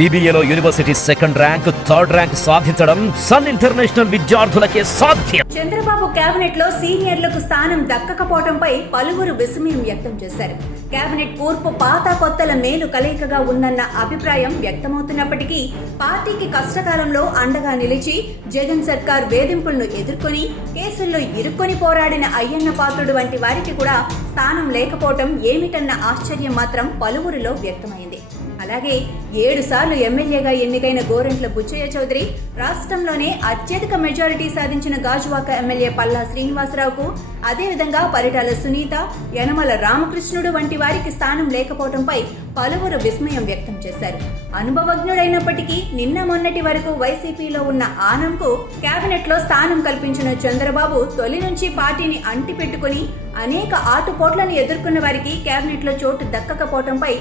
BBAలో university second rank, third rank సాధించడం Sun international విద్యార్థులకే సాధ్యం. చంద్రబాబు కేబినెట్ లో సీనియర్లకు స్థానం దక్కకపోవడంపై పలువురు విస్మయం వ్యక్తం చేశారు. కేబినెట్ కూర్పు పాత కొత్తల మేలు కలయికగా ఉందన్న అభిప్రాయం వ్యక్తమవుతున్నప్పటికీ పార్టీకి కష్టకాలంలో అండగా నిలిచి జగన్ సర్కార్ వేధింపులను ఎదుర్కొని కేసుల్లో ఇరుక్కొని పోరాడిన అయ్యన్న పాత్రుడు వంటి వారికి కూడా స్థానం లేకపోవడం ఏమిటన్న ఆశ్చర్యం మాత్రం పలువురిలో వ్యక్తమైంది. అలాగే 7 సార్లు ఎమ్మెల్యేగా ఎన్నికైన గోరంట్ల బుచ్చయ్య చౌదరి, రాష్ట్రంలోనే అత్యధిక మెజారిటీ సాధించిన గాజువాక ఎమ్మెల్యే పల్లా శ్రీనివాసరావుకు, అదేవిధంగా పరిటాల సునీత, యనమల రామకృష్ణుడు వంటి వారికి స్థానం లేకపోవడంపై పలువురు విస్మయం వ్యక్తం చేశారు. అనుభవజ్ఞుడైనప్పటికీ నిన్న మొన్నటి వరకు వైసీపీలో ఉన్న ఆనంకు కేబినెట్ లో స్థానం కల్పించిన చంద్రబాబు తొలి నుంచి పార్టీని అంటిపెట్టుకుని అనేక ఆటుపోట్లను ఎదుర్కొన్న వారికి కేబినెట్ లో చోటు దక్కకపోవడంపై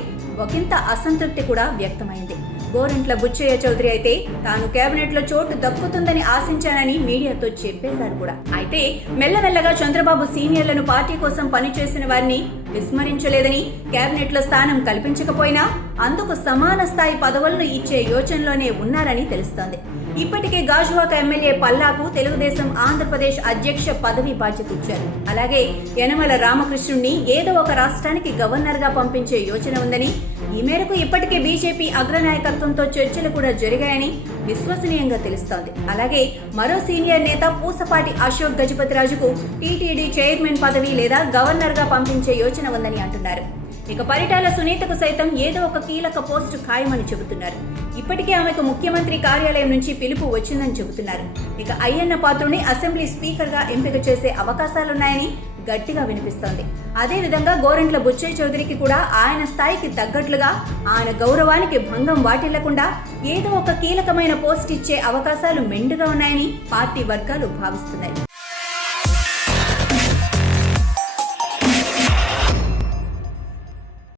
ఒకంత అసంతృప్తి కూడా వ్యక్తమైంది. గోరంట్ల బుచ్చయ్య చౌదరి అయితే తాను కేబినెట్ లో చోటు దక్కుతుందని ఆశించానని మీడియాతో చెప్పేశారు కూడా. అయితే మెల్లమెల్లగా చంద్రబాబు సీనియర్లను పార్టీ కోసం పనిచేసిన వారిని విస్మరించలేదని, కేబినెట్ లో స్థానం కల్పించకపోయినా అందుకు సమాన స్థాయి పదవులను ఇచ్చే యోచనలోనే ఉన్నారని తెలుస్తోంది. ఇప్పటికే గాజువాక ఎమ్మెల్యే పల్లాకు తెలుగుదేశం ఆంధ్రప్రదేశ్ అధ్యక్ష పదవి బాధ్యత ఇచ్చారు. అలాగే యనమల రామకృష్ణుడిని ఏదో ఒక రాష్ట్రానికి గవర్నర్ గా పంపించే యోచన ఉందని, ఈ మేరకు ఇప్పటికే బీజేపీ అగ్రనాయకత్వంతో చర్చలు కూడా జరిగాయని విశ్వసనీయంగా తెలుస్తోంది. అలాగే మరో సీనియర్ నేత పూసపాటి అశోక్ గజపతిరాజుకు టీటీడీ చైర్మన్ పదవి లేదా గవర్నర్ గా పంపించే యోచన ఉందని అంటున్నారు. ఇక పరిటాల సునీతకు సైతం ఏదో ఒక కీలక పోస్టు ఖాయమని చెబుతున్నారు. ఇప్పటికే ఆమెకు ముఖ్యమంత్రి కార్యాలయం నుంచి పిలుపు వచ్చిందని చెబుతున్నారు. ఇక అయ్యన్న పాత్రుని అసెంబ్లీ స్పీకర్ గా ఎంపిక చేసే అవకాశాలున్నాయని గట్టిగా వినిపిస్తోంది. అదేవిధంగా గోరంట్ల బుచ్చయ్య చౌదరికి కూడా ఆయన స్థాయికి తగ్గట్లుగా, ఆయన గౌరవానికి భంగం వాటిల్లకుండా ఏదో ఒక కీలకమైన పోస్ట్ ఇచ్చే అవకాశాలు మెండుగా ఉన్నాయని పార్టీ వర్గాలు భావిస్తున్నాయి.